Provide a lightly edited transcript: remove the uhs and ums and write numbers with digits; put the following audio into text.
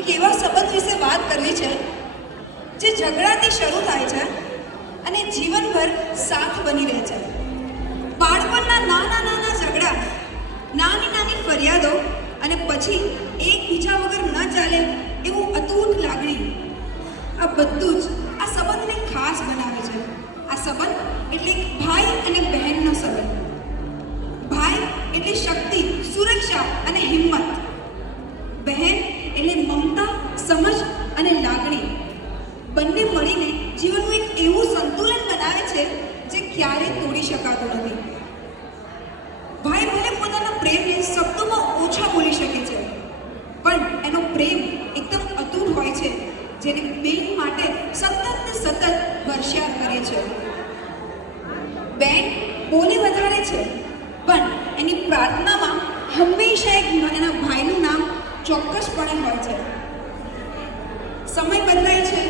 એક એવા સંબંધ વિશે વાત કરવી છે જે ઝઘડાથી શરૂ થાય છે અને જીવનભર સાથ બની રહે છે. બાળપણના નાના નાના ઝઘડા, નાની નાની ફરિયાદો અને પછી એકબીજા વગર ન ચાલે એવું અતૂટ લાગણી, આ બધું જ આ સંબંધને ખાસ બનાવે છે. આ સંબંધ એટલે એક ભાઈ અને બહેનનો સંબંધ. ભાઈ એટલે શક્તિ, સુરક્ષા અને હિંમત. બહેન એટલે મમતા, સમજ અને લાગણી. બંને મળીને જીવનનું એક એવું સંતુલન બનાવે છે જે ક્યારેય તોડી શકાતું નથી. ભાઈ ભલે પોતાના પ્રેમને શબ્દોમાં ઓછા બોલી શકે છે, પણ એનો પ્રેમ એકદમ અતૂટ હોય છે, જેને બેન માટે સતત ને સતત વર્ષાર કરે છે. બેન બોલે વધારે છે, પણ એની પ્રાર્થનામાં હંમેશા એના ભાઈનું નામ ચોક્કસપણે હોય છે. સમય બદલાય છે,